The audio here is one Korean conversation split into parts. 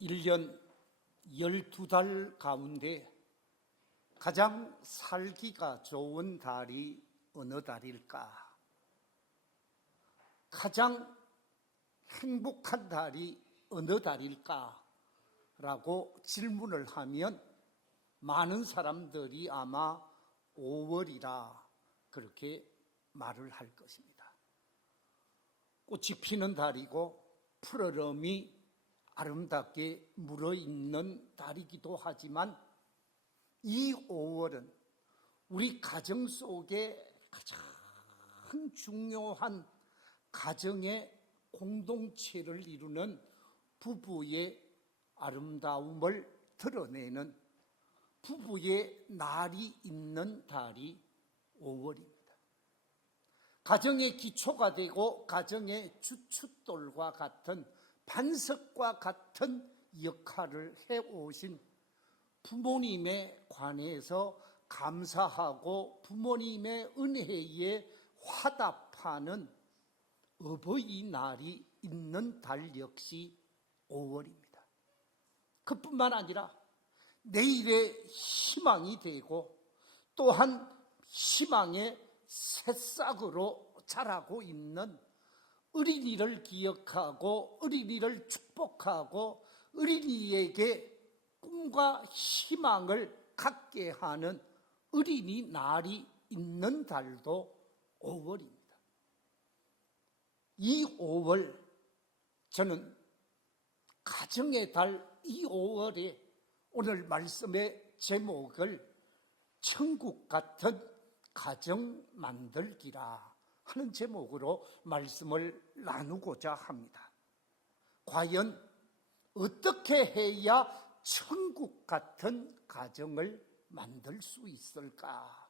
1년 12달 가운데 가장 살기가 좋은 달이 어느 달일까? 가장 행복한 달이 어느 달일까? 라고 질문을 하면 많은 사람들이 아마 5월이라 그렇게 말을 할 것입니다. 꽃이 피는 달이고 푸르름이 아름답게 물어있는 달이기도 하지만 이 5월은 우리 가정 속에 가장 중요한 가정의 공동체를 이루는 부부의 아름다움을 드러내는 부부의 날이 있는 달이 5월입니다. 가정의 기초가 되고 가정의 주춧돌과 같은 반석과 같은 역할을 해오신 부모님에 관해서 감사하고 부모님의 은혜에 화답하는 어버이날이 있는 달 역시 5월입니다. 그뿐만 아니라 내일의 희망이 되고 또한 희망의 새싹으로 자라고 있는 어린이를 기억하고 어린이를 축복하고 어린이에게 꿈과 희망을 갖게 하는 어린이날이 있는 달도 5월입니다. 이 5월, 저는 가정의 달 이 5월에 오늘 말씀의 제목을 천국 같은 가정 만들기라 하는 제목으로 말씀을 나누고자 합니다. 과연 어떻게 해야 천국 같은 가정을 만들 수 있을까?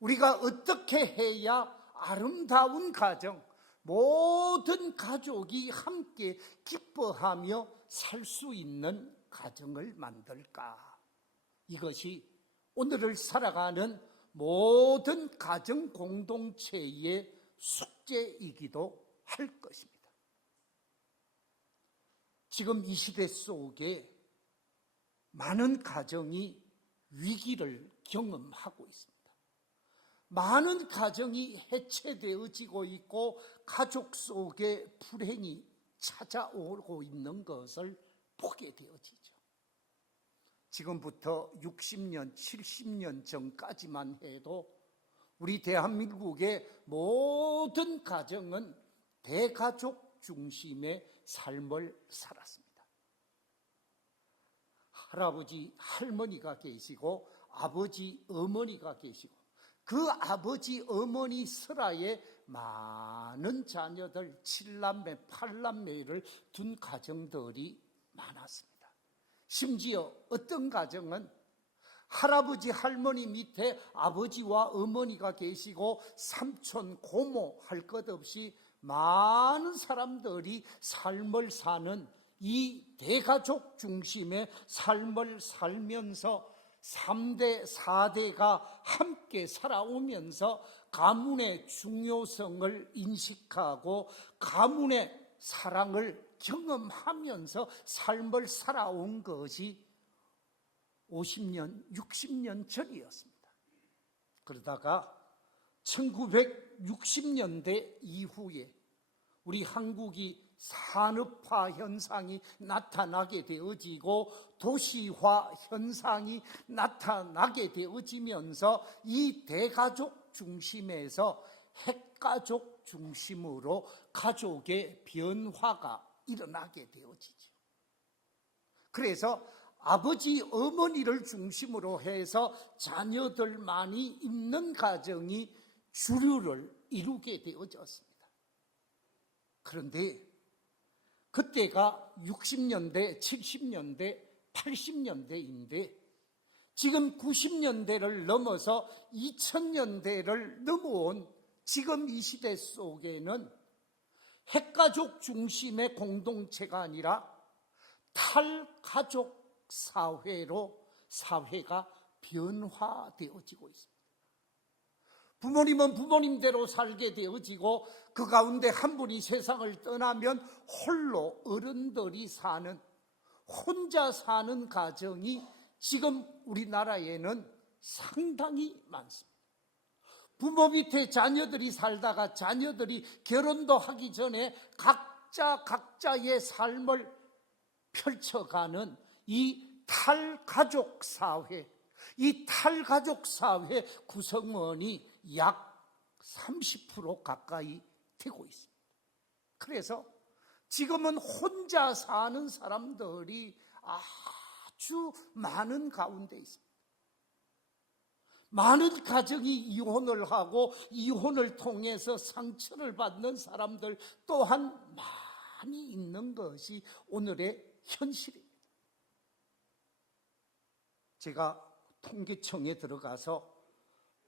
우리가 어떻게 해야 아름다운 가정, 모든 가족이 함께 기뻐하며 살 수 있는 가정을 만들까? 이것이 오늘을 살아가는 모든 가정 공동체의 숙제이기도 할 것입니다. 지금 이 시대 속에 많은 가정이 위기를 경험하고 있습니다. 많은 가정이 해체되어지고 있고 가족 속에 불행이 찾아오고 있는 것을 보게 되어지죠. 지금부터 60년, 70년 전까지만 해도 우리 대한민국의 모든 가정은 대가족 중심의 삶을 살았습니다. 할아버지, 할머니가 계시고 아버지, 어머니가 계시고 그 아버지, 어머니 슬하에 많은 자녀들, 7남매, 8남매를 둔 가정들이 많았습니다. 심지어 어떤 가정은 할아버지, 할머니 밑에 아버지와 어머니가 계시고 삼촌, 고모 할 것 없이 많은 사람들이 삶을 사는 이 대가족 중심의 삶을 살면서 3대, 4대가 함께 살아오면서 가문의 중요성을 인식하고 가문의 사랑을 경험하면서 삶을 살아온 것이 50년, 60년 전이었습니다. 그러다가 1960년대 이후에 우리 한국이 산업화 현상이 나타나게 되어지고 도시화 현상이 나타나게 되어지면서 이 대가족 중심에서 핵가족 중심으로 가족의 변화가 일어나게 되어지죠. 그래서 아버지, 어머니를 중심으로 해서 자녀들만이 있는 가정이 주류를 이루게 되어졌습니다. 그런데 그때가 60년대, 70년대, 80년대인데 지금 90년대를 넘어서 2000년대를 넘어온 지금 이 시대 속에는 핵가족 중심의 공동체가 아니라 탈가족 사회로 사회가 변화되어지고 있습니다. 부모님은 부모님대로 살게 되어지고 그 가운데 한 분이 세상을 떠나면 홀로 어른들이 사는 혼자 사는 가정이 지금 우리나라에는 상당히 많습니다. 부모 밑에 자녀들이 살다가 자녀들이 결혼도 하기 전에 각자의 삶을 펼쳐가는 이 탈가족 사회, 이 탈가족 사회 구성원이 약 30% 가까이 되고 있습니다. 그래서 지금은 혼자 사는 사람들이 아주 많은 가운데 있습니다. 많은 가정이 이혼을 하고 이혼을 통해서 상처를 받는 사람들 또한 많이 있는 것이 오늘의 현실입니다. 제가 통계청에 들어가서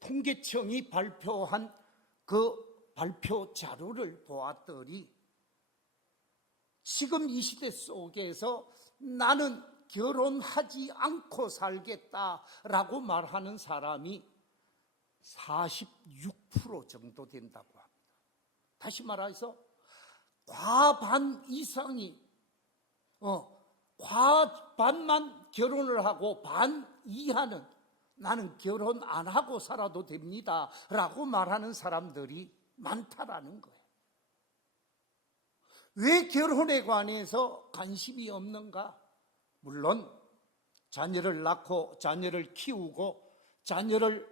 통계청이 발표한 그 발표 자료를 보았더니 지금 이 시대 속에서 나는 결혼하지 않고 살겠다라고 말하는 사람이 46% 정도 된다고 합니다. 다시 말해서 과반 이상이 과반만 결혼을 하고 반 이하는 나는 결혼 안 하고 살아도 됩니다 라고 말하는 사람들이 많다라는 거예요. 왜 결혼에 관해서 관심이 없는가? 물론 자녀를 낳고 자녀를 키우고 자녀를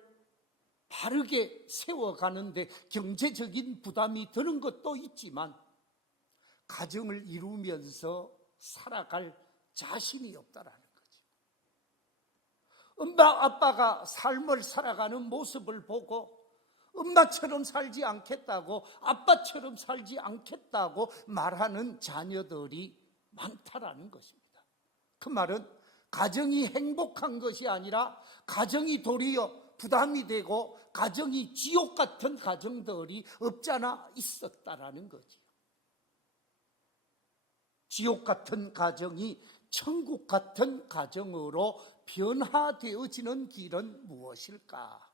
바르게 세워가는데 경제적인 부담이 드는 것도 있지만 가정을 이루면서 살아갈 자신이 없다라는 거죠. 엄마 아빠가 삶을 살아가는 모습을 보고 엄마처럼 살지 않겠다고 아빠처럼 살지 않겠다고 말하는 자녀들이 많다라는 것입니다. 그 말은 가정이 행복한 것이 아니라 가정이 도리어 부담이 되고 가정이 지옥 같은 가정들이 없잖아 있었다라는 거지요. 지옥 같은 가정이 천국 같은 가정으로 변화되어지는 길은 무엇일까?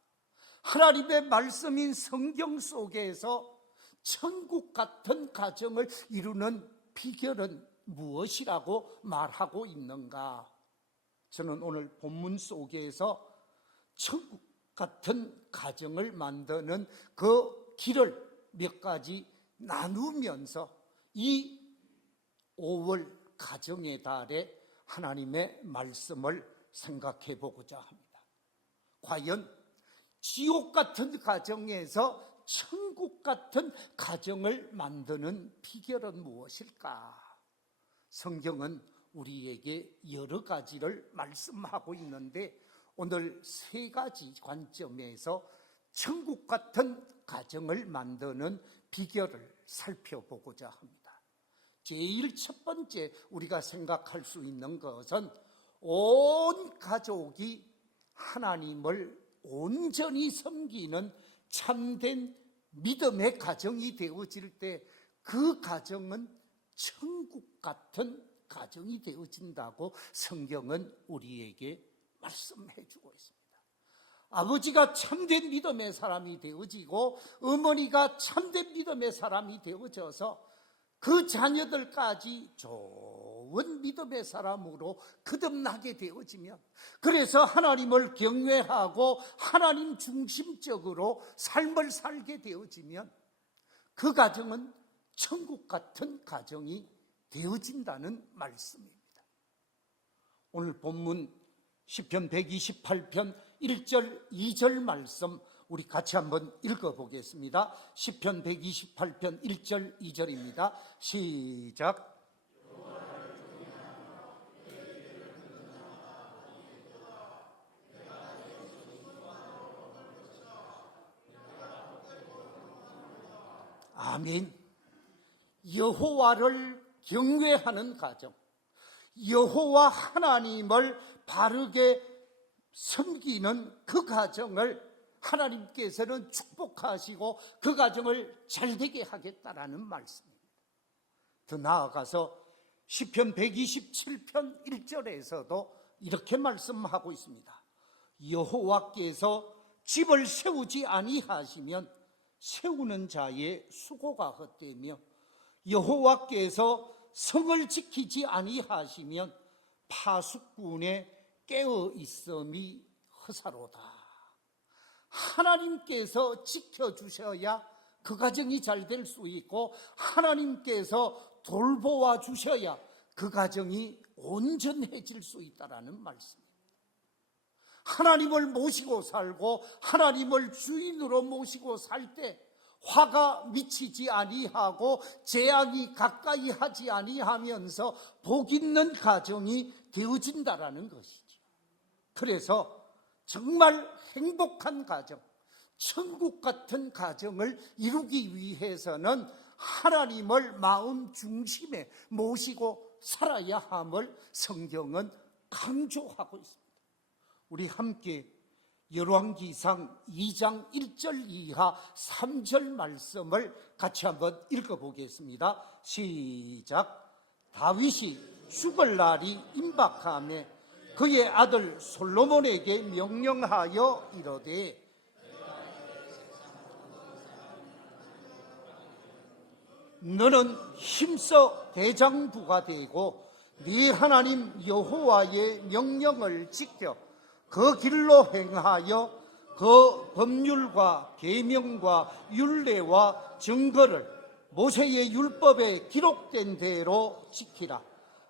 하나님의 말씀인 성경 속에서 천국 같은 가정을 이루는 비결은 무엇이라고 말하고 있는가? 저는 오늘 본문 속에서 천국 같은 가정을 만드는 그 길을 몇 가지 나누면서 이 5월 가정의 달에 하나님의 말씀을 생각해 보고자 합니다. 과연 지옥 같은 가정에서 천국 같은 가정을 만드는 비결은 무엇일까? 성경은 우리에게 여러 가지를 말씀하고 있는데 오늘 세 가지 관점에서 천국 같은 가정을 만드는 비결을 살펴보고자 합니다. 제일 첫 번째 우리가 생각할 수 있는 것은 온 가족이 하나님을 온전히 섬기는 참된 믿음의 가정이 되어질 때 그 가정은 천국 같은 가정이 되어진다고 성경은 우리에게 말씀해 주고 있습니다. 아버지가 참된 믿음의 사람이 되어지고 어머니가 참된 믿음의 사람이 되어져서 그 자녀들까지 좋은 믿음의 사람으로 거듭나게 되어지면, 그래서 하나님을 경외하고 하나님 중심적으로 삶을 살게 되어지면 그 가정은 천국 같은 가정이 되어진다는 말씀입니다. 오늘 본문 시편 128편 1절 2절 말씀 우리 같이 한번 읽어보겠습니다. 시편 128편 1절 2절입니다. 시작. 아멘. 여호와를 경외하는 가정, 여호와 하나님을 바르게 섬기는 그 가정을 하나님께서는 축복하시고 그 가정을 잘되게 하겠다라는 말씀입니다. 더 나아가서 시편 127편 1절에서도 이렇게 말씀하고 있습니다. 여호와께서 집을 세우지 아니하시면 세우는 자의 수고가 헛되며 여호와께서 성을 지키지 아니하시면 파수꾼의 깨어 있음이 허사로다. 하나님께서 지켜주셔야 그 가정이 잘 될 수 있고, 하나님께서 돌보아 주셔야 그 가정이 온전해질 수 있다라는 말씀입니다. 하나님을 모시고 살고 하나님을 주인으로 모시고 살 때 화가 미치지 아니하고 재앙이 가까이 하지 아니하면서 복 있는 가정이 되어진다라는 것이죠. 그래서 정말 행복한 가정, 천국 같은 가정을 이루기 위해서는 하나님을 마음 중심에 모시고 살아야 함을 성경은 강조하고 있습니다. 우리 함께 열왕기상 2장 1절 이하 3절 말씀을 같이 한번 읽어보겠습니다. 시작. 다윗이 죽을 날이 임박하매 그의 아들 솔로몬에게 명령하여 이르되, 너는 힘써 대장부가 되고 네 하나님 여호와의 명령을 지켜 그 길로 행하여 그 법률과 계명과 율례와 증거를 모세의 율법에 기록된 대로 지키라.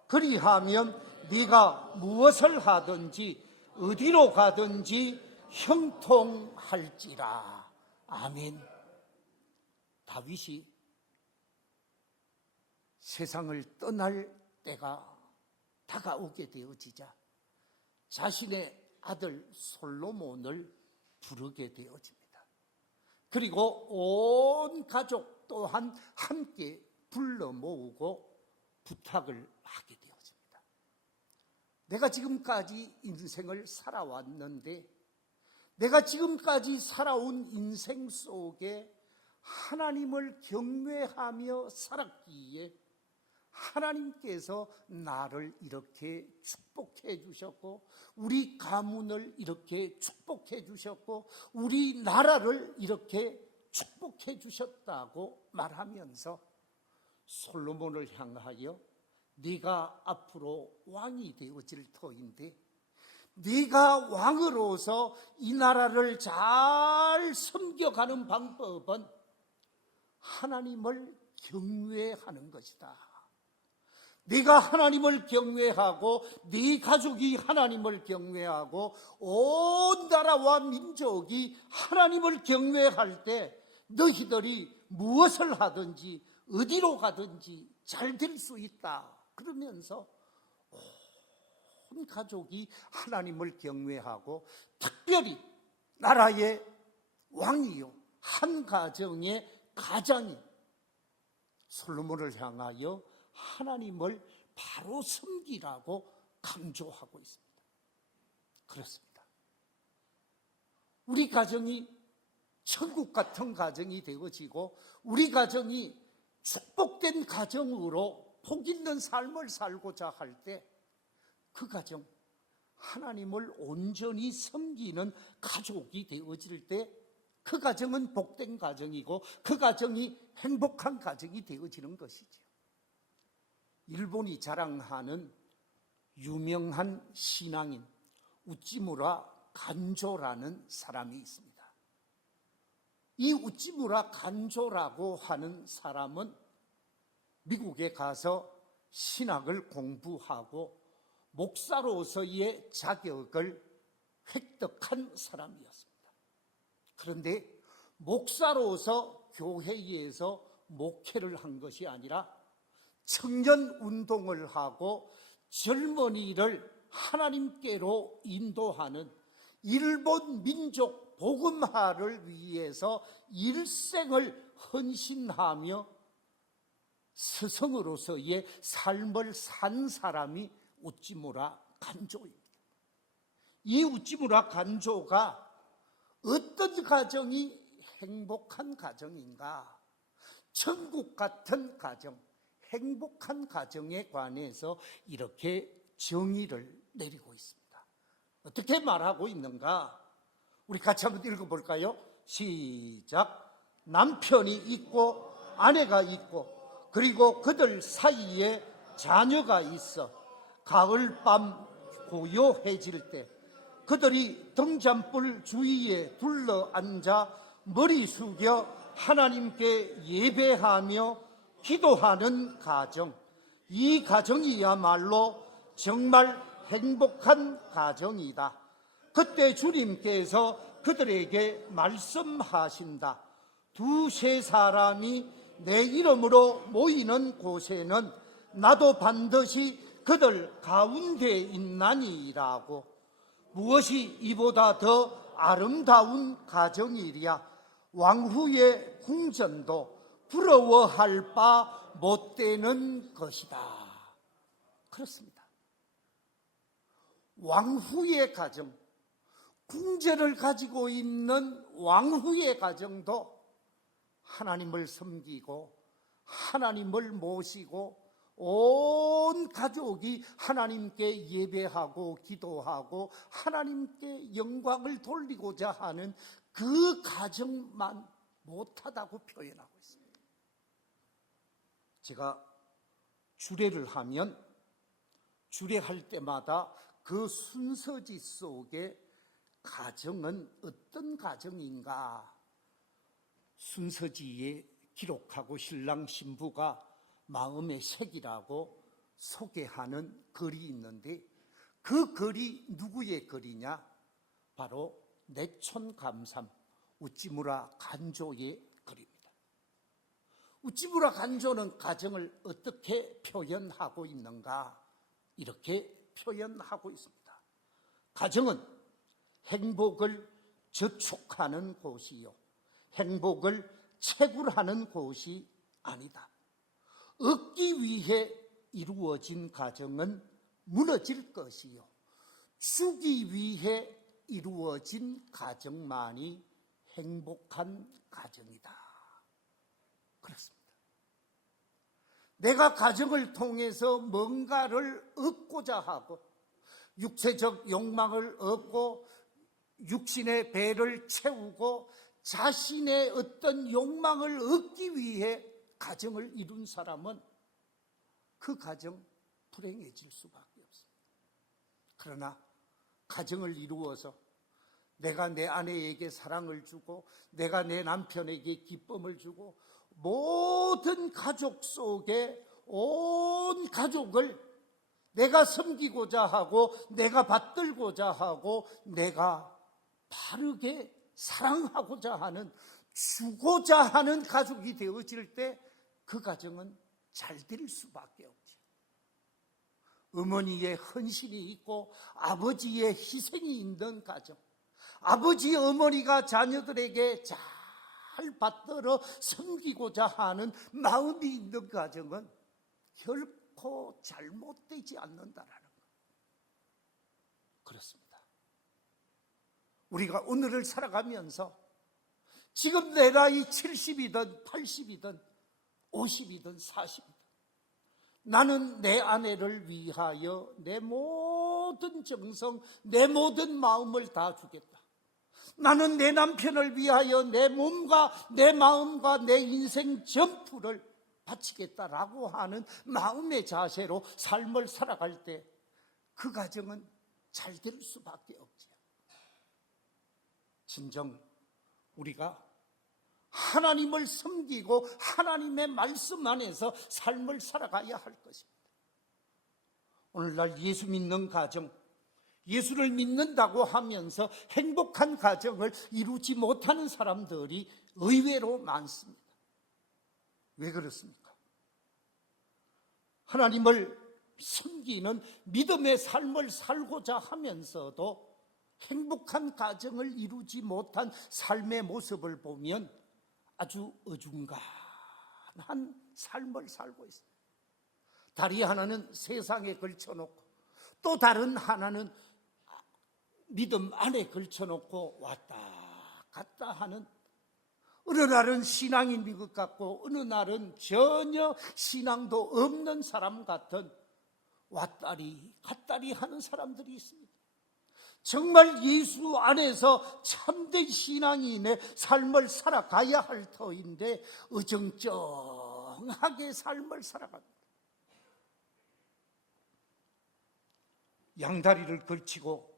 그리하면 네가 무엇을 하든지 어디로 가든지 형통할지라. 아멘. 다윗이 세상을 떠날 때가 다가오게 되어지자 자신의 아들 솔로몬을 부르게 되어집니다. 그리고 온 가족 또한 함께 불러 모으고 부탁을 하게 되어집니다. 내가 지금까지 인생을 살아왔는데, 내가 지금까지 살아온 인생 속에 하나님을 경외하며 살았기에 하나님께서 나를 이렇게 축복해 주셨고, 우리 가문을 이렇게 축복해 주셨고, 우리 나라를 이렇게 축복해 주셨다고 말하면서 솔로몬을 향하여 네가 앞으로 왕이 되어질 터인데, 네가 왕으로서 이 나라를 잘 섬겨가는 방법은 하나님을 경외하는 것이다. 네가 하나님을 경외하고 네 가족이 하나님을 경외하고 온 나라와 민족이 하나님을 경외할 때 너희들이 무엇을 하든지 어디로 가든지 잘 될 수 있다. 그러면서 온 가족이 하나님을 경외하고, 특별히 나라의 왕이요 한 가정의 가장이 솔로몬을 향하여 하나님을 바로 섬기라고 강조하고 있습니다. 그렇습니다. 우리 가정이 천국 같은 가정이 되어지고, 우리 가정이 축복된 가정으로 복 있는 삶을 살고자 할 때, 그 가정, 하나님을 온전히 섬기는 가족이 되어질 때 그 가정은 복된 가정이고 그 가정이 행복한 가정이 되어지는 것이죠. 일본이 자랑하는 유명한 신앙인 우찌무라 간조라는 사람이 있습니다. 이 우찌무라 간조라고 하는 사람은 미국에 가서 신학을 공부하고 목사로서의 자격을 획득한 사람이었습니다. 그런데 목사로서 교회에서 목회를 한 것이 아니라 청년 운동을 하고 젊은이를 하나님께로 인도하는 일본 민족 복음화를 위해서 일생을 헌신하며 스승으로서의 삶을 산 사람이 우찌무라 간조입니다. 이 우찌무라 간조가 어떤 가정이 행복한 가정인가? 천국 같은 가정, 행복한 가정에 관해서 이렇게 정의를 내리고 있습니다. 어떻게 말하고 있는가? 우리 같이 한번 읽어볼까요? 시작. 남편이 있고 아내가 있고 그리고 그들 사이에 자녀가 있어 가을밤 고요해질 때 그들이 등잔불 주위에 둘러앉아 머리 숙여 하나님께 예배하며 기도하는 가정, 이 가정이야말로 정말 행복한 가정이다. 그때 주님께서 그들에게 말씀하신다. 두세 사람이 내 이름으로 모이는 곳에는 나도 반드시 그들 가운데 있나니라고. 무엇이 이보다 더 아름다운 가정이랴. 왕후의 궁전도 부러워할 바 못되는 것이다. 그렇습니다. 왕후의 가정, 궁전을 가지고 있는 왕후의 가정도 하나님을 섬기고 하나님을 모시고 온 가족이 하나님께 예배하고 기도하고 하나님께 영광을 돌리고자 하는 그 가정만 못하다고 표현하고 있습니다. 제가 주례를 하면 주례할 때마다 그 순서지 속에 가정은 어떤 가정인가 순서지에 기록하고 신랑 신부가 마음의 색이라고 소개하는 글이 있는데 그 글이 누구의 글이냐? 바로 내촌감삼 우찌무라 간조의 글입니다. 우찌무라 간조는 가정을 어떻게 표현하고 있는가? 이렇게 표현하고 있습니다. 가정은 행복을 저축하는 곳이요, 행복을 채굴하는 곳이 아니다. 얻기 위해 이루어진 가정은 무너질 것이요, 주기 위해 이루어진 가정만이 행복한 가정이다. 그렇습니다. 내가 가정을 통해서 뭔가를 얻고자 하고 육체적 욕망을 얻고 육신의 배를 채우고 자신의 어떤 욕망을 얻기 위해 가정을 이룬 사람은 그 가정 불행해질 수밖에 없습니다. 그러나 가정을 이루어서 내가 내 아내에게 사랑을 주고 내가 내 남편에게 기쁨을 주고 모든 가족 속에 온 가족을 내가 섬기고자 하고 내가 받들고자 하고 내가 바르게 사랑하고자 하는 주고자 하는 가족이 되어질 때 그 가정은 잘 될 수밖에 없죠. 어머니의 헌신이 있고 아버지의 희생이 있는 가정, 아버지 어머니가 자녀들에게 잘 받들어 섬기고자 하는 마음이 있는 가정은 결코 잘못되지 않는다라는 것. 그렇습니다. 우리가 오늘을 살아가면서 지금 내 나이 70이든 80이든 50이든 40이든 나는 내 아내를 위하여 내 모든 정성, 내 모든 마음을 다 주겠다. 나는 내 남편을 위하여 내 몸과 내 마음과 내 인생 전부를 바치겠다라고 하는 마음의 자세로 삶을 살아갈 때 그 가정은 잘 될 수밖에 없지요. 진정 우리가 하나님을 섬기고 하나님의 말씀 안에서 삶을 살아가야 할 것입니다. 오늘날 예수 믿는 가정, 예수를 믿는다고 하면서 행복한 가정을 이루지 못하는 사람들이 의외로 많습니다. 왜 그렇습니까? 하나님을 섬기는 믿음의 삶을 살고자 하면서도 행복한 가정을 이루지 못한 삶의 모습을 보면 아주 어중간한 삶을 살고 있습니다. 다리 하나는 세상에 걸쳐놓고 또 다른 하나는 믿음 안에 걸쳐놓고 왔다 갔다 하는, 어느 날은 신앙인 것 같고 어느 날은 전혀 신앙도 없는 사람 같은 왔다리 갔다리 하는 사람들이 있습니다. 정말 예수 안에서 참된 신앙인의 삶을 살아가야 할 터인데 어정쩡하게 삶을 살아갑니다. 양다리를 걸치고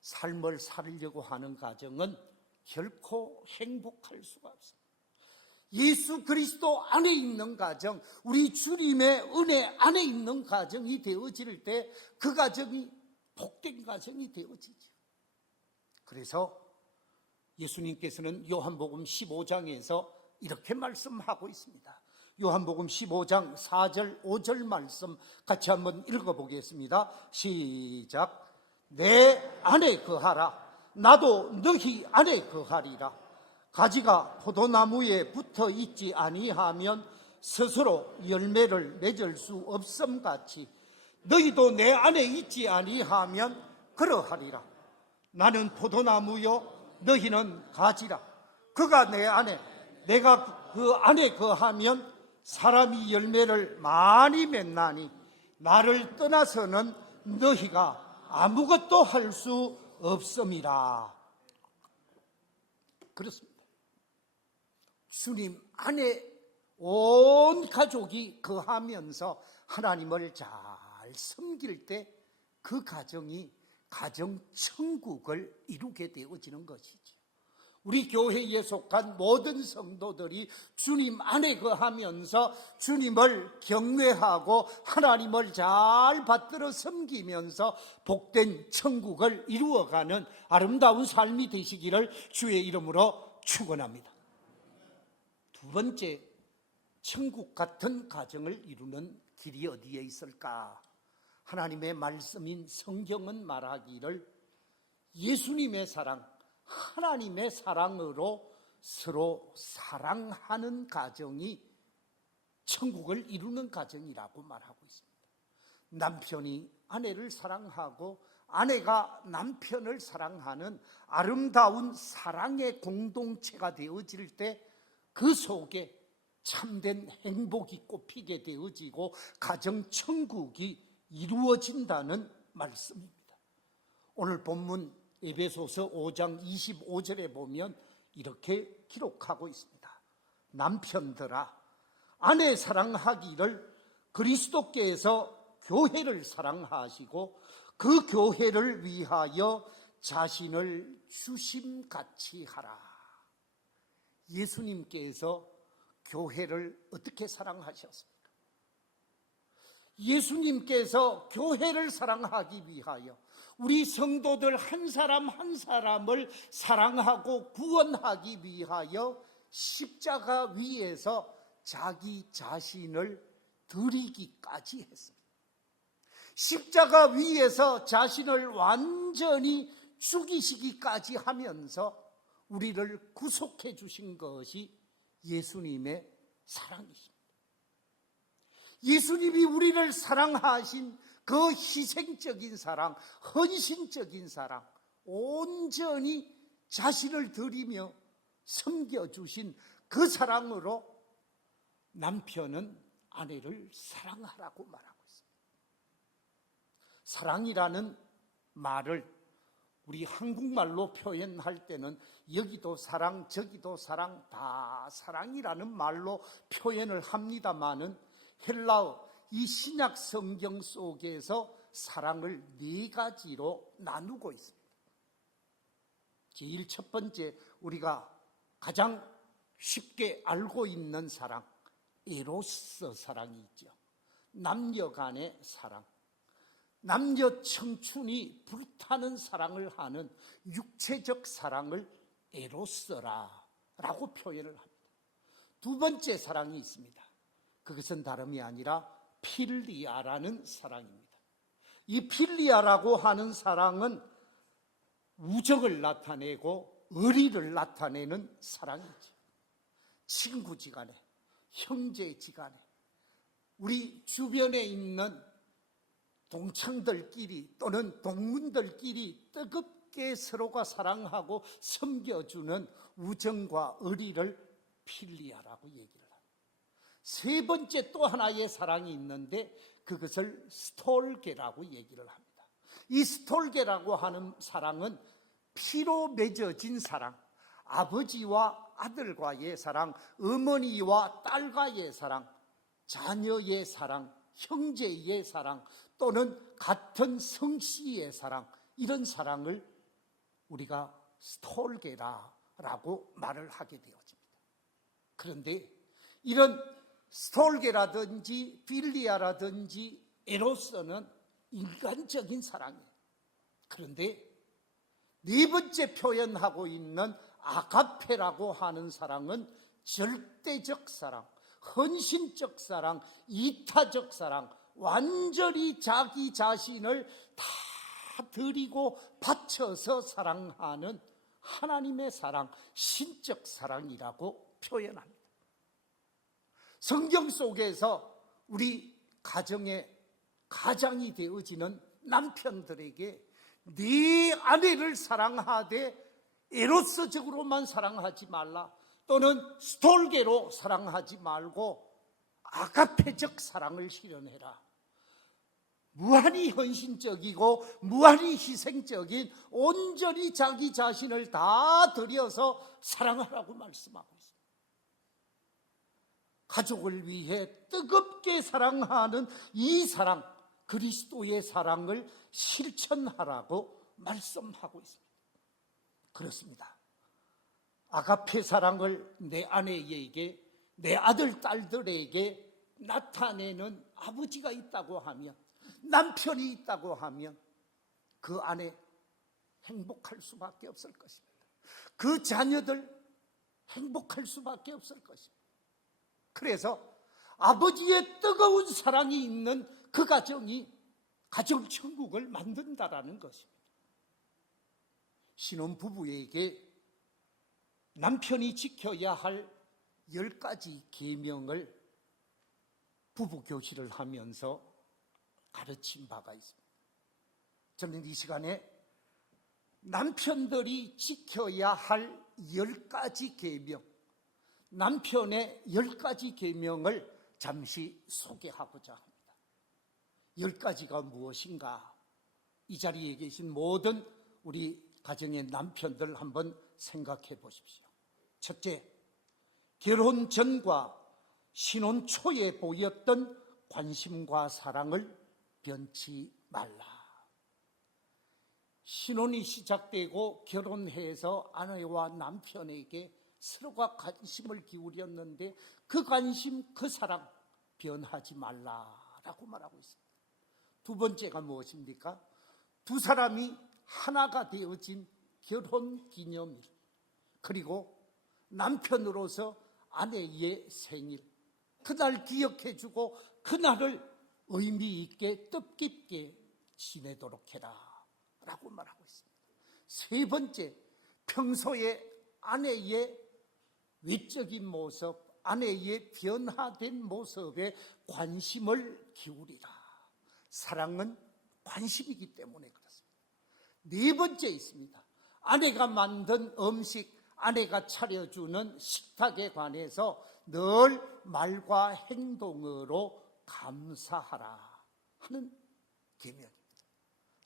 삶을 살려고 하는 가정은 결코 행복할 수가 없습니다. 예수 그리스도 안에 있는 가정, 우리 주님의 은혜 안에 있는 가정이 되어질 때 그 가정이 복된 가정이 되어지죠. 그래서 예수님께서는 요한복음 15장에서 이렇게 말씀하고 있습니다. 요한복음 15장 4절 5절 말씀 같이 한번 읽어보겠습니다. 시작. 내 안에 거하라. 나도 너희 안에 거하리라. 가지가 포도나무에 붙어 있지 아니하면 스스로 열매를 맺을 수 없음같이 너희도 내 안에 있지 아니하면 그러하리라. 나는 포도나무요 너희는 가지라. 그가 내 안에 내가 그 안에 거하면 사람이 열매를 많이 맺나니 나를 떠나서는 너희가 아무것도 할 수 없음이라. 그렇습니다. 주님 안에 온 가족이 거하면서 하나님을 잘 섬길 때 그 가정이 가정 천국을 이루게 되어지는 것이죠. 우리 교회에 속한 모든 성도들이 주님 안에 거하면서 주님을 경외하고 하나님을 잘 받들어 섬기면서 복된 천국을 이루어가는 아름다운 삶이 되시기를 주의 이름으로 축원합니다. 두 번째, 천국 같은 가정을 이루는 길이 어디에 있을까? 하나님의 말씀인 성경은 말하기를 예수님의 사랑, 하나님의 사랑으로 서로 사랑하는 가정이 천국을 이루는 가정이라고 말하고 있습니다. 남편이 아내를 사랑하고 아내가 남편을 사랑하는 아름다운 사랑의 공동체가 되어질 때 그 속에 참된 행복이 꽃피게 되어지고 가정 천국이 이루어진다는 말씀입니다. 오늘 본문 에베소서 5장 25절에 보면 이렇게 기록하고 있습니다. 남편들아, 아내 사랑하기를 그리스도께서 교회를 사랑하시고 그 교회를 위하여 자신을 주심같이 하라. 예수님께서 교회를 어떻게 사랑하셨습니까? 예수님께서 교회를 사랑하기 위하여 우리 성도들 한 사람 한 사람을 사랑하고 구원하기 위하여 십자가 위에서 자기 자신을 드리기까지 했습니다. 십자가 위에서 자신을 완전히 죽이시기까지 하면서 우리를 구속해 주신 것이 예수님의 사랑이십니다. 예수님이 우리를 사랑하신 그 희생적인 사랑, 헌신적인 사랑, 온전히 자신을 드리며 섬겨주신 그 사랑으로 남편은 아내를 사랑하라고 말하고 있습니다. 사랑이라는 말을 우리 한국말로 표현할 때는 여기도 사랑, 저기도 사랑, 다 사랑이라는 말로 표현을 합니다마는 헬라어, 이 신약 성경 속에서 사랑을 네 가지로 나누고 있습니다. 제일 첫 번째, 우리가 가장 쉽게 알고 있는 사랑, 에로스 사랑이 있죠. 남녀 간의 사랑, 남녀 청춘이 불타는 사랑을 하는 육체적 사랑을 에로스라고 표현을 합니다. 두 번째 사랑이 있습니다. 그것은 다름이 아니라 필리아라는 사랑입니다. 이 필리아라고 하는 사랑은 우정을 나타내고 의리를 나타내는 사랑이죠. 친구지간에, 형제지간에, 우리 주변에 있는 동창들끼리 또는 동문들끼리 뜨겁게 서로가 사랑하고 섬겨주는 우정과 의리를 필리아라고 얘기를 합니다. 세 번째 또 하나의 사랑이 있는데 그것을 스톨게라고 얘기를 합니다. 이 스톨게라고 하는 사랑은 피로 맺어진 사랑, 아버지와 아들과의 사랑, 어머니와 딸과의 사랑, 자녀의 사랑, 형제의 사랑 또는 같은 성씨의 사랑, 이런 사랑을 우리가 스톨게라라고 말을 하게 되어집니다. 그런데 이런 스톨게라든지 필리아라든지 에로스는 인간적인 사랑이에요. 그런데 네 번째 표현하고 있는 아가페라고 하는 사랑은 절대적 사랑, 헌신적 사랑, 이타적 사랑, 완전히 자기 자신을 다 드리고 바쳐서 사랑하는 하나님의 사랑, 신적 사랑이라고 표현합니다. 성경 속에서 우리 가정의 가장이 되어지는 남편들에게 네 아내를 사랑하되 에로스적으로만 사랑하지 말라, 또는 스톨게로 사랑하지 말고 아가페적 사랑을 실현해라. 무한히 헌신적이고 무한히 희생적인, 온전히 자기 자신을 다 들여서 사랑하라고 말씀하고 있습니다. 가족을 위해 뜨겁게 사랑하는 이 사랑, 그리스도의 사랑을 실천하라고 말씀하고 있습니다. 그렇습니다. 아가페 사랑을 내 아내에게, 내 아들, 딸들에게 나타내는 아버지가 있다고 하면, 남편이 있다고 하면 그 안에 행복할 수밖에 없을 것입니다. 그 자녀들 행복할 수밖에 없을 것입니다. 그래서 아버지의 뜨거운 사랑이 있는 그 가정이 가정천국을 만든다라는 것입니다. 신혼부부에게 남편이 지켜야 할 10가지 계명을 부부교실을 하면서 가르친 바가 있습니다. 저는 이 시간에 남편들이 지켜야 할 10가지 계명, 남편의 10가지 계명을 잠시 소개하고자 합니다. 10가지가 무엇인가? 이 자리에 계신 모든 우리 가정의 남편들 한번 생각해 보십시오. 첫째, 결혼 전과 신혼 초에 보였던 관심과 사랑을 변치 말라. 신혼이 시작되고 결혼해서 아내와 남편에게 서로가 관심을 기울였는데 그 관심, 그 사랑 변하지 말라라고 말하고 있습니다. 두 번째가 무엇입니까? 두 사람이 하나가 되어진 결혼 기념일, 그리고 남편으로서 아내의 생일, 그날 기억해주고 그날을 의미 있게 뜻깊게 지내도록 해라 라고 말하고 있습니다. 세 번째, 평소에 아내의 외적인 모습, 아내의 변화된 모습에 관심을 기울이라. 사랑은 관심이기 때문에 그렇습니다. 네 번째 있습니다. 아내가 만든 음식, 아내가 차려주는 식탁에 관해서 늘 말과 행동으로 감사하라 하는 계명입니다.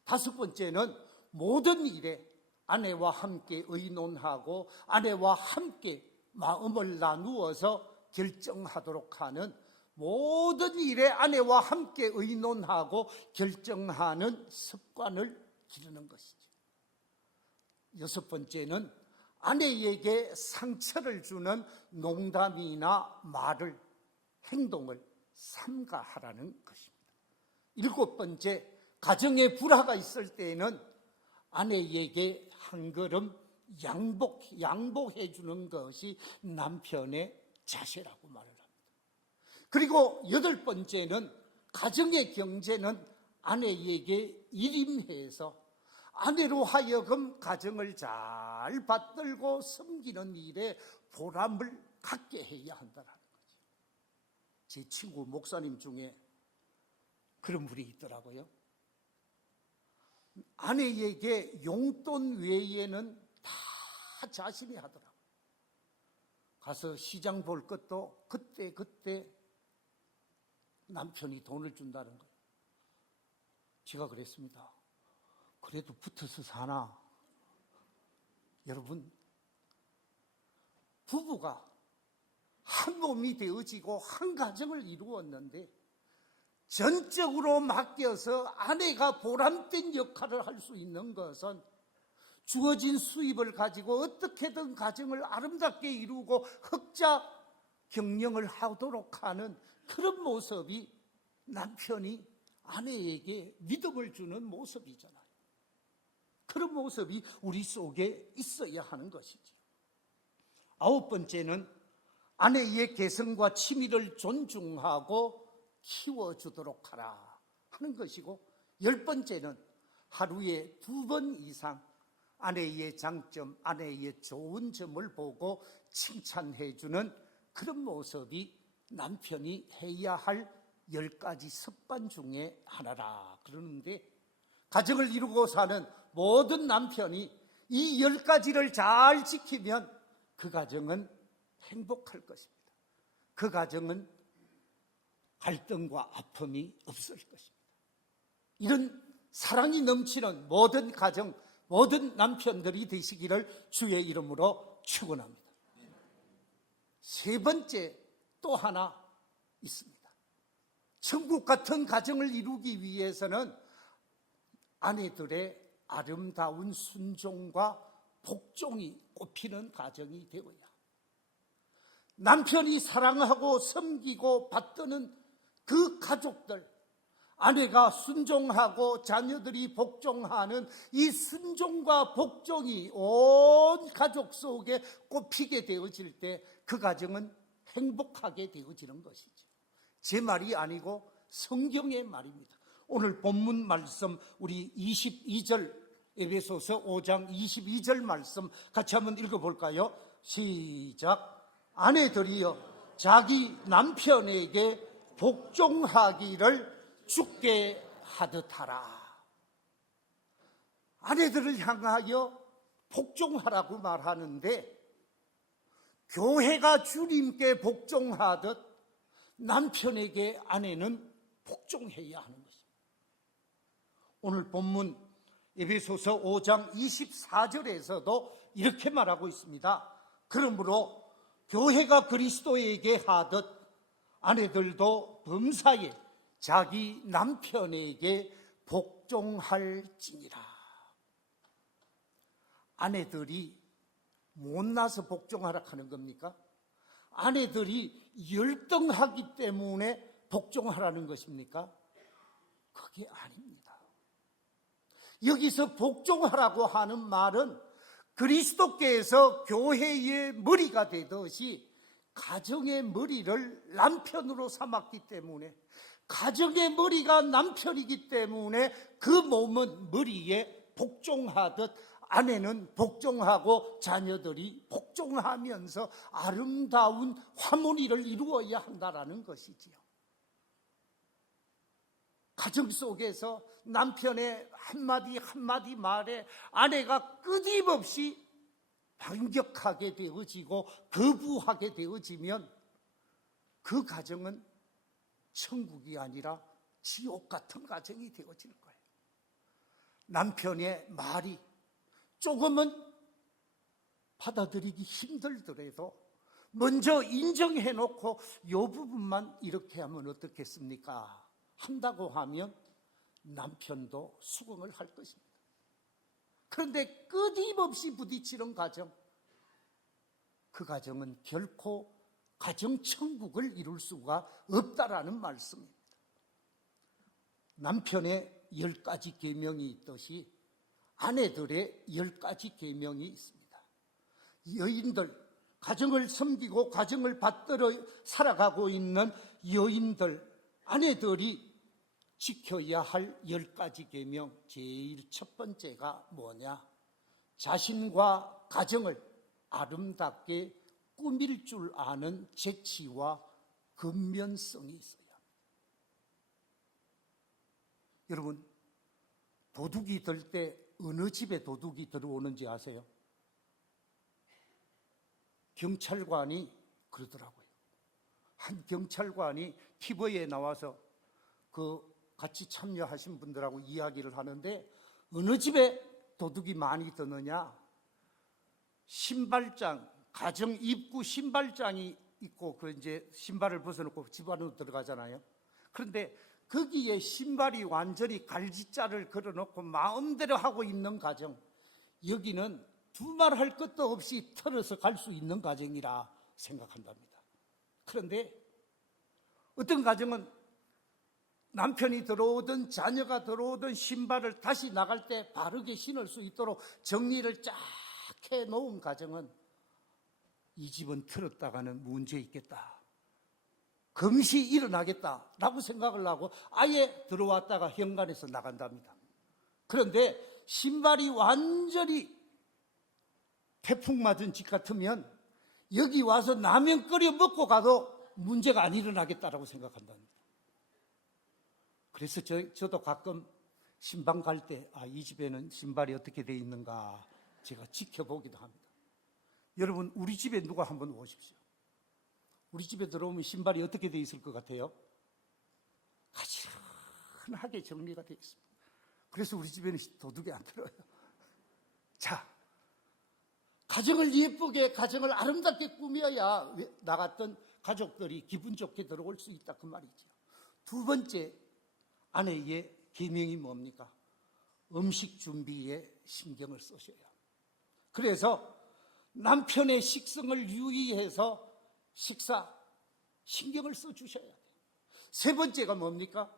다섯 번째는 모든 일에 아내와 함께 의논하고 아내와 함께 마음을 나누어서 결정하도록 하는, 모든 일에 아내와 함께 의논하고 결정하는 습관을 기르는 것이죠. 여섯 번째는 아내에게 상처를 주는 농담이나 말을, 행동을 삼가하라는 것입니다. 일곱 번째, 가정에 불화가 있을 때에는 아내에게 한 걸음 양보해 주는 것이 남편의 자세라고 말을 합니다. 그리고 여덟 번째는 가정의 경제는 아내에게 일임해서 아내로 하여금 가정을 잘 받들고 섬기는 일에 보람을 갖게 해야 한다는 거죠. 제 친구 목사님 중에 그런 분이 있더라고요. 아내에게 용돈 외에는 다 자신이 하더라고요. 가서 시장 볼 것도 그때 남편이 돈을 준다는 거예요. 제가 그랬습니다. 그래도 붙어서 사나? 여러분, 부부가 한 몸이 되어지고 한 가정을 이루었는데 전적으로 맡겨서 아내가 보람된 역할을 할 수 있는 것은 주어진 수입을 가지고 어떻게든 가정을 아름답게 이루고 흑자 경영을 하도록 하는 그런 모습이 남편이 아내에게 믿음을 주는 모습이잖아요. 그런 모습이 우리 속에 있어야 하는 것이죠. 9번째는 아내의 개성과 취미를 존중하고 키워주도록 하라 하는 것이고, 10번째는 하루에 2번 이상 아내의 장점, 아내의 좋은 점을 보고 칭찬해주는 그런 모습이 남편이 해야 할 10가지 습관 중에 하나라 그러는데, 가정을 이루고 사는 모든 남편이 이 10가지를 잘 지키면 그 가정은 행복할 것입니다. 그 가정은 갈등과 아픔이 없을 것입니다. 이런 사랑이 넘치는 모든 가정, 모든 남편들이 되시기를 주의 이름으로 축원합니다. 3번째 또 하나 있습니다. 천국 같은 가정을 이루기 위해서는 아내들의 아름다운 순종과 복종이 꼽히는 가정이 되어야, 남편이 사랑하고 섬기고 받드는 그 가족들, 아내가 순종하고 자녀들이 복종하는 이 순종과 복종이 온 가족 속에 꼽히게 되어질 때 그 가정은 행복하게 되어지는 것이죠. 제 말이 아니고 성경의 말입니다. 오늘 본문 말씀 우리 22절, 에베소서 5장 22절 말씀 같이 한번 읽어볼까요? 시작. 아내들이여 자기 남편에게 복종하기를 주께 하듯 하라. 아내들을 향하여 복종하라고 말하는데, 교회가 주님께 복종하듯 남편에게 아내는 복종해야 하는 것입니다. 오늘 본문 에베소서 5장 24절에서도 이렇게 말하고 있습니다. 그러므로 교회가 그리스도에게 하듯 아내들도 범사에 자기 남편에게 복종할지니라. 아내들이 못나서 복종하라 하는 겁니까? 아내들이 열등하기 때문에 복종하라는 것입니까? 그게 아닙니다. 여기서 복종하라고 하는 말은 그리스도께서 교회의 머리가 되듯이 가정의 머리를 남편으로 삼았기 때문에, 가정의 머리가 남편이기 때문에 그 몸은 머리에 복종하듯 아내는 복종하고 자녀들이 복종하면서 아름다운 화목리를 이루어야 한다는 것이지요. 가정 속에서 남편의 한마디 한마디 말에 아내가 끊임없이 반격하게 되어지고 거부하게 되어지면 그 가정은 천국이 아니라 지옥 같은 가정이 되어질 거예요. 남편의 말이 조금은 받아들이기 힘들더라도 먼저 인정해놓고 이 부분만 이렇게 하면 어떻겠습니까? 한다고 하면 남편도 수긍을 할 것입니다. 그런데 끊임없이 부딪히는 가정, 그 가정은 결코 가정천국을 이룰 수가 없다라는 말씀입니다. 남편의 10가지 계명이 있듯이 아내들의 10가지 계명이 있습니다. 여인들, 가정을 섬기고 가정을 받들어 살아가고 있는 여인들, 아내들이 지켜야 할 10가지 계명, 제일 첫 번째가 뭐냐? 자신과 가정을 아름답게 꾸밀 줄 아는 재치와 근면성이 있어야 합니다. 여러분, 도둑이 들 때 어느 집에 도둑이 들어오는지 아세요? 경찰관이 그러더라고요. 한 경찰관이 TV에 나와서 같이 참여하신 분들하고 이야기를 하는데, 어느 집에 도둑이 많이 드느냐? 신발장, 가정 입구 신발장이 있고, 이제 신발을 벗어놓고 집 안으로 들어가잖아요. 그런데 거기에 신발이 완전히 갈지자를 걸어놓고 마음대로 하고 있는 가정, 여기는 두말할 것도 없이 털어서 갈 수 있는 가정이라 생각한답니다. 그런데 어떤 가정은 남편이 들어오든 자녀가 들어오든 신발을 다시 나갈 때 바르게 신을 수 있도록 정리를 쫙 해놓은 가정은 이 집은 틀었다가는 문제 있겠다, 금시 일어나겠다라고 생각을 하고 아예 들어왔다가 현관에서 나간답니다. 그런데 신발이 완전히 태풍 맞은 집 같으면 여기 와서 라면 끓여 먹고 가도 문제가 안 일어나겠다라고 생각한답니다. 그래서 저도 가끔 신방 갈 때 이 집에는 신발이 어떻게 되어 있는가 제가 지켜보기도 합니다. 여러분, 우리 집에 누가 한번 오십시오. 우리 집에 들어오면 신발이 어떻게 되어 있을 것 같아요? 가지런하게 정리가 되어 있습니다. 그래서 우리 집에는 도둑이 안 들어요. 자, 가정을 예쁘게, 가정을 아름답게 꾸며야 나갔던 가족들이 기분 좋게 들어올 수 있다, 그 말이죠. 두 번째, 아내의 계명이 뭡니까? 음식 준비에 신경을 쓰셔야 합니다. 그래서 남편의 식성을 유의해서 식사 신경을 써주셔야 돼요. 세 번째가 뭡니까?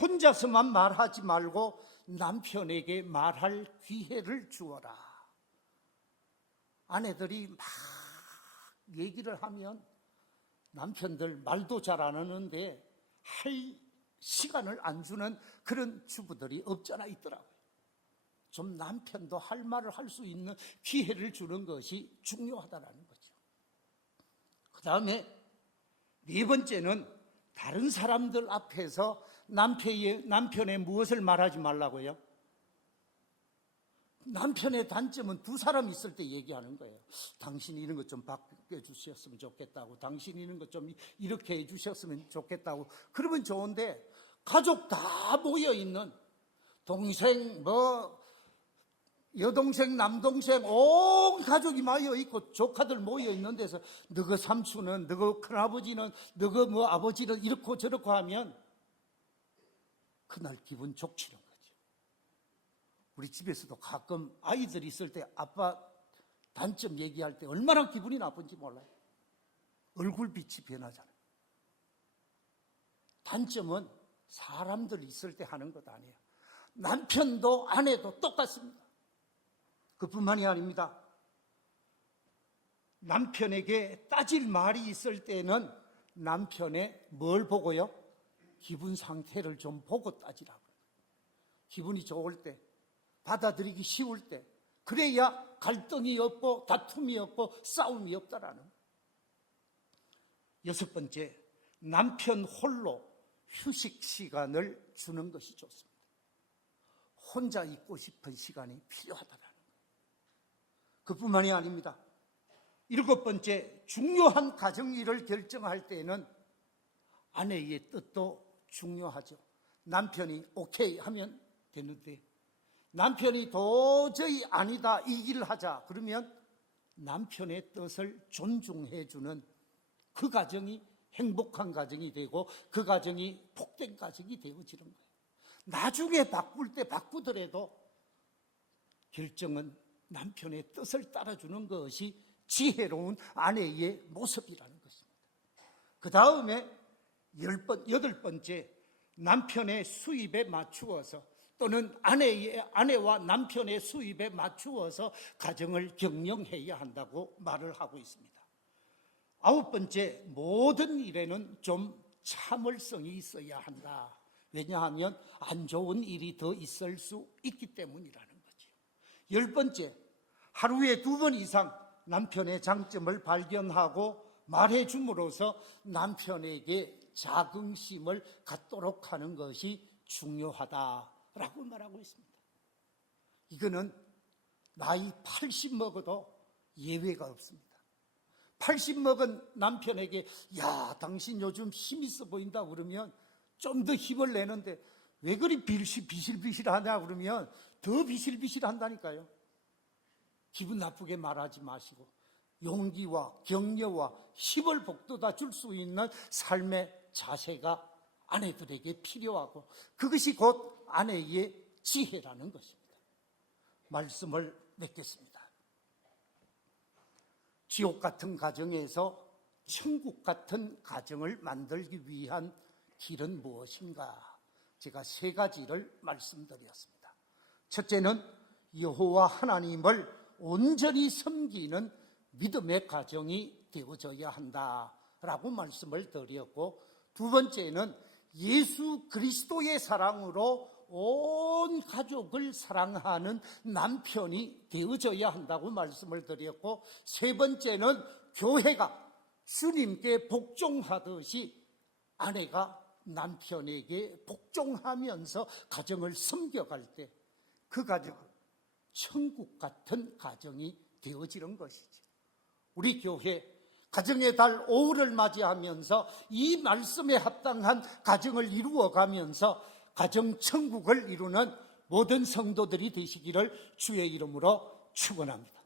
혼자서만 말하지 말고 남편에게 말할 기회를 주어라. 아내들이 막 얘기를 하면 남편들 말도 잘 안 하는데 할 시간을 안 주는 그런 주부들이 없잖아 있더라고요. 좀 남편도 할 말을 할 수 있는 기회를 주는 것이 중요하다는 거죠. 그 다음에 네 번째는 다른 사람들 앞에서 남편의 무엇을 말하지 말라고요? 남편의 단점은 두 사람 있을 때 얘기하는 거예요. 당신이 이런 것 좀 바꿔주셨으면 좋겠다고, 당신이 이런 것 좀 이렇게 해주셨으면 좋겠다고. 그러면 좋은데 가족 다 모여있는 동생, 여동생, 남동생 온 가족이 모여있고 조카들 모여있는 데서 너그 삼촌은, 너그 큰아버지는, 너그 아버지는 이렇고 저렇고 하면 그날 기분 좋지는 거죠. 우리 집에서도 가끔 아이들이 있을 때 아빠 단점 얘기할 때 얼마나 기분이 나쁜지 몰라요. 얼굴빛이 변하잖아요. 단점은 사람들 있을 때 하는 것 아니에요. 남편도 아내도 똑같습니다. 그뿐만이 아닙니다. 남편에게 따질 말이 있을 때는 남편의 뭘 보고요? 기분 상태를 좀 보고 따지라고요. 기분이 좋을 때, 받아들이기 쉬울 때, 그래야 갈등이 없고 다툼이 없고 싸움이 없다라는 거예요. 여섯 번째, 남편 홀로 휴식 시간을 주는 것이 좋습니다. 혼자 있고 싶은 시간이 필요하다라는 거예요. 그뿐만이 아닙니다. 일곱 번째, 중요한 가정일을 결정할 때는 아내의 뜻도 중요하죠. 남편이 오케이 하면 되는데 남편이 도저히 아니다, 이 일을 하자 그러면 남편의 뜻을 존중해 주는 그 가정이 행복한 가정이 되고 그 가정이 복된 가정이 되어지는 거예요. 나중에 바꿀 때 바꾸더라도 결정은 남편의 뜻을 따라주는 것이 지혜로운 아내의 모습이라는 것입니다. 그 다음에 여덟 번째, 남편의 수입에 맞추어서 또는 아내와 남편의 수입에 맞추어서 가정을 경영해야 한다고 말을 하고 있습니다. 아홉 번째, 모든 일에는 좀 참을성이 있어야 한다. 왜냐하면 안 좋은 일이 더 있을 수 있기 때문이라는 거죠. 열 번째, 하루에 2번 이상 남편의 장점을 발견하고 말해줌으로써 남편에게 자긍심을 갖도록 하는 것이 중요하다라고 말하고 있습니다. 이거는 나이 80 먹어도 예외가 없습니다. 80 먹은 남편에게 야, 당신 요즘 힘 있어 보인다 그러면 좀 더 힘을 내는데 왜 그리 비실비실하냐 그러면 더 비실비실한다니까요. 기분 나쁘게 말하지 마시고 용기와 격려와 힘을 북돋아 줄 수 있는 삶의 자세가 아내들에게 필요하고 그것이 곧 아내의 지혜라는 것입니다. 말씀을 맺겠습니다. 지옥 같은 가정에서 천국 같은 가정을 만들기 위한 길은 무엇인가? 제가 세 가지를 말씀드렸습니다. 첫째는 여호와 하나님을 온전히 섬기는 믿음의 가정이 되어져야 한다라고 말씀을 드렸고, 두 번째는 예수 그리스도의 사랑으로 온 가족을 사랑하는 남편이 되어져야 한다고 말씀을 드렸고, 세 번째는 교회가 주님께 복종하듯이 아내가 남편에게 복종하면서 가정을 섬겨갈 때 그 가정은 천국 같은 가정이 되어지는 것이죠. 우리 교회 가정의 달 5월을 맞이하면서 이 말씀에 합당한 가정을 이루어가면서 가정 천국을 이루는 모든 성도들이 되시기를 주의 이름으로 축원합니다.